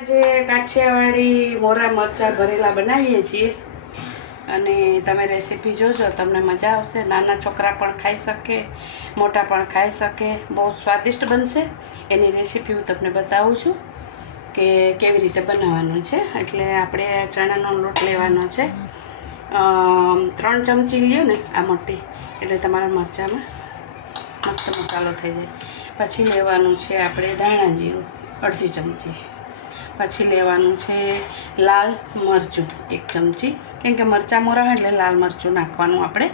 આજે કાઠિયાવાડી મોરા મરચાં ભરેલા બનાવીએ છીએ અને તમે રેસીપી જોજો, તમને મજા આવશે. નાના છોકરા પણ ખાઈ શકે, મોટા પણ ખાઈ શકે. બહુ સ્વાદિષ્ટ બનશે. એની રેસીપી હું તમને બતાવું છું કે કેવી રીતે બનાવવાનું છે. એટલે આપણે ચણાનો લોટ લેવાનો છે. 3 ચમચી લ્યો ને આ મોટી, એટલે તમારા મરચાંમાં મસ્ત મસાલો થઈ જાય. પછી લેવાનું છે આપણે ધાણા જીરું 1/2 ચમચી. પછી લેવાનું છે લાલ મરચું 1 ચમચી, કેમ કે મરચાં મોરા હોય એટલે લાલ મરચું નાખવાનું આપણે.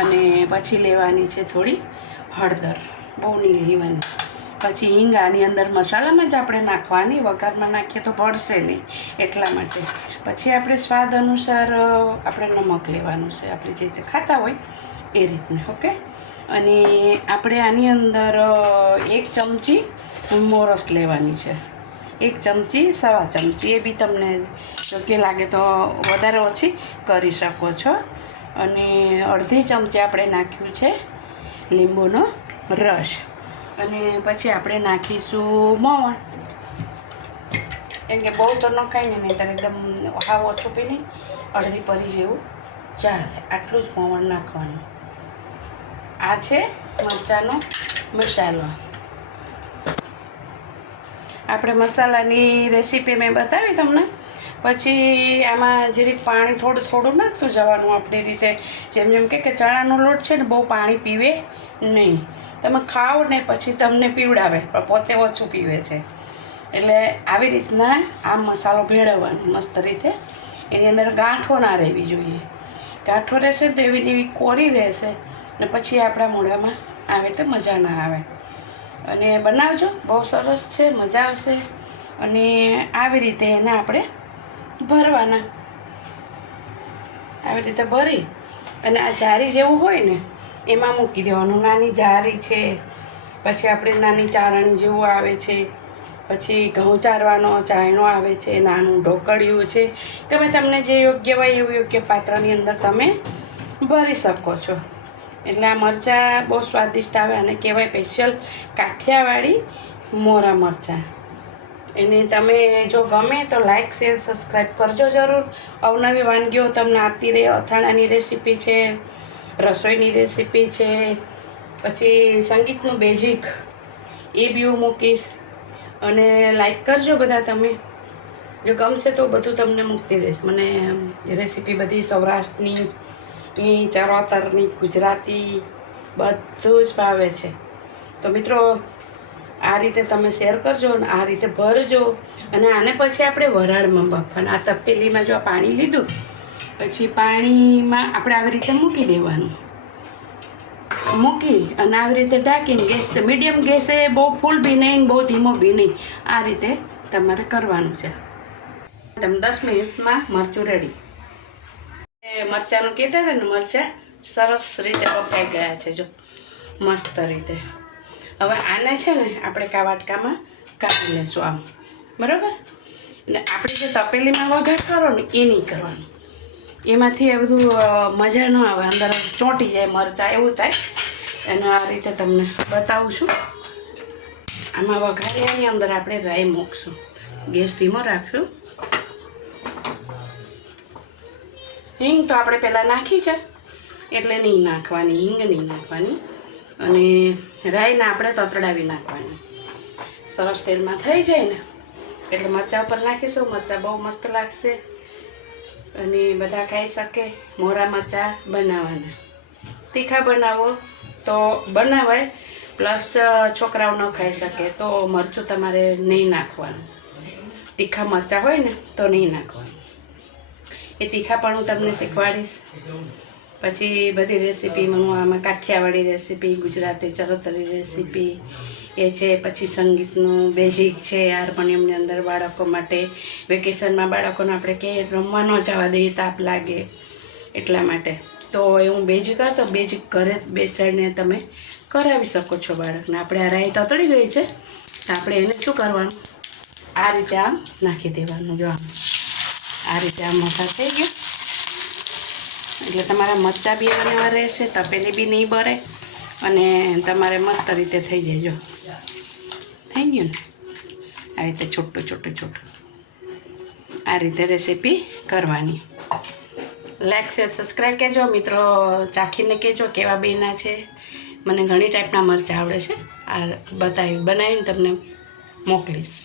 અને પછી લેવાની છે થોડી હળદર, બહુ નહીં લેવાની. પછી હિંગ આની અંદર મસાલામાં જ આપણે નાખવાની, વઘારમાં નાખીએ તો ભળશે નહીં, એટલા માટે. પછી આપણે સ્વાદ અનુસાર આપણે નમક લેવાનું છે, આપણે જે રીતે ખાતા હોય એ રીતને. ઓકે. અને આપણે આની અંદર 1 ચમચી મોરસ લેવાની છે, 1 ચમચી 1/4 ચમચી, એ બી તમને યોગ્ય લાગે તો વધારે ઓછી કરી શકો છો. અને 1/2 ચમચી આપણે નાખ્યું છે લીંબુનો રસ. અને પછી આપણે નાખીશું મોણ, કેમ કે બહુ તો ન ખાઈને નહીં ત્યારે એકદમ હાવ ઓછું પી નહીં, અડધી પરી જેવું ચાલે, આટલું જ મોણ નાખવાનું. આ છે મરચાંનો મસાલો. આપણે મસાલાની રેસીપી મેં બતાવી તમને. પછી આમાં જરીક પાણી થોડું થોડું નાખતું જવાનું આપણી રીતે. જેમ જેમ કે ચણાનો લોટ છે ને બહુ પાણી પીવે નહીં. તમે ખાઓ ને પછી તમને પીવડાવે પણ પોતે ઓછું પીવે છે. એટલે આવી રીતના આ મસાલો ભેળવવાનો મસ્ત રીતે. એની અંદર ગાંઠો ના રહેવી જોઈએ. ગાંઠો રહેશે તો એવી એવી કોરી રહેશે ને પછી આપણા મોઢામાં આવે તો મજા ના આવે. અને બનાવજો, બહુ સરસ છે, મજા આવશે. અને આવી રીતે એને આપણે ભરવાના, આવી રીતે ભરી અને આ જારી જેવું હોય ને એમાં મૂકી દેવાનું. નાની જારી છે, પછી આપણે નાની ચારણી જેવું આવે છે, પછી ઘઉં ચારવાનો ચાયણો આવે છે, નાનું ઢોકળિયું છે. તમે તમને જે યોગ્ય હોય એવું યોગ્ય પાત્રની અંદર તમે ભરી શકો છો. એટલે આ મરચાં બહુ સ્વાદિષ્ટ આવે અને કહેવાય સ્પેશિયલ કાઠિયાવાડી મોરા મરચાં. એને તમે જો ગમે તો લાઇક, શેર, સબસ્ક્રાઈબ કરજો જરૂર. અવનવી વાનગીઓ તમને આપતી રહે. અથાણાની રેસીપી છે, રસોઈની રેસીપી છે, પછી સંગીતનું બેઝિક એ બી હું મૂકીશ. અને લાઈક કરજો બધા તમે, જો ગમશે તો બધું તમને મૂકતી રહીશ. મને રેસીપી બધી સૌરાષ્ટ્રની, ચરોતરની, ગુજરાતી બધું જ ભાવે છે. તો મિત્રો આ રીતે તમે શેર કરજો અને આ રીતે ભરજો. અને આને પછી આપણે વરાળમાં બાફવાના. આ તપેલીમાં જો પાણી લીધું, પછી પાણીમાં આપણે આવી રીતે મૂકી દેવાનું. મૂકી અને આવી રીતે ઢાંકીને ગેસ મીડિયમ ગેસે, બહુ ફૂલ બી નહીં બહુ ધીમો બી નહીં, આ રીતે તમારે કરવાનું છે. તમે 10 મિનિટમાં મરચું રેડી. મરચાંનું કહેતા હતા ને, મરચાં સરસ રીતે બફાઈ ગયા છે જો મસ્ત રીતે. હવે આને છે ને આપણે વાટકામાં કાઢી લઈશું આમ, બરાબર. અને આપણે જે તપેલીમાં વઘાર કરો ને એ નહીં કરવાનું. એમાંથી આ બધું મજા ન આવે, અંદર ચોંટી જાય મરચાં, એવું થાય. અને આ રીતે તમને બતાવું છું. આમાં વઘાર્યાની અંદર આપણે રાઈ મૂકશું, ગેસ ધીમો રાખશું. હિંગ તો આપણે પહેલાં નાખી છે એટલે નહીં નાખવાની, હિંગ નહીં નાખવાની. અને રાઈને આપણે તતડાવી નાખવાની. સરસ તેલમાં થઈ જાય ને એટલે મરચાં ઉપર નાખીશું. મરચાં બહુ મસ્ત લાગશે અને બધા ખાઈ શકે. મોરા મરચાં બનાવવાના, તીખા બનાવો તો બનાવાય, પ્લસ છોકરાઓ ન ખાઈ શકે તો મરચું તમારે નહીં નાખવાનું. તીખા મરચાં હોય ને તો નહીં નાખવાનું. એ તીખા પણ હું તમને શીખવાડીશ. પછી બધી રેસીપીમાં હું આમાં કાઠિયાવાડી રેસીપી, ગુજરાતી ચરોતરી રેસીપી એ છે. પછી સંગીતનું બેઝિક છે, હાર્મોનિયમની અંદર બાળકો માટે. વેકેશનમાં બાળકોને આપણે કે રમવા ન જવા દઈએ, તાપ લાગે એટલા માટે. તો એ હું બેઝિક કરતો, બેઝિક ઘરે બેસાડીને તમે કરાવી શકો છો બાળકને. આપણે આ રાઈ તતડી ગઈ છે તો આપણે એને શું કરવાનું, આ રીતે આમ નાખી દેવાનું. જો આમ આ રીતે આમ મોટા થઈ ગયો એટલે તમારા મરચાં બી એવા રહેશે, તપેલી બી નહીં બરે અને તમારે મસ્ત રીતે થઈ જાય. જો થઈ ગયું ને આવી રીતે છોટું છોટું છોટું. આ રીતે રેસીપી કરવાની. લાઈક શેર સબસ્ક્રાઈબ કહેજો મિત્રો, ચાખીને કહેજો કેવા બેના છે. મને ઘણી ટાઈપના મરચાં આવડે છે, આ બનાવીને તમને મોકલીશ.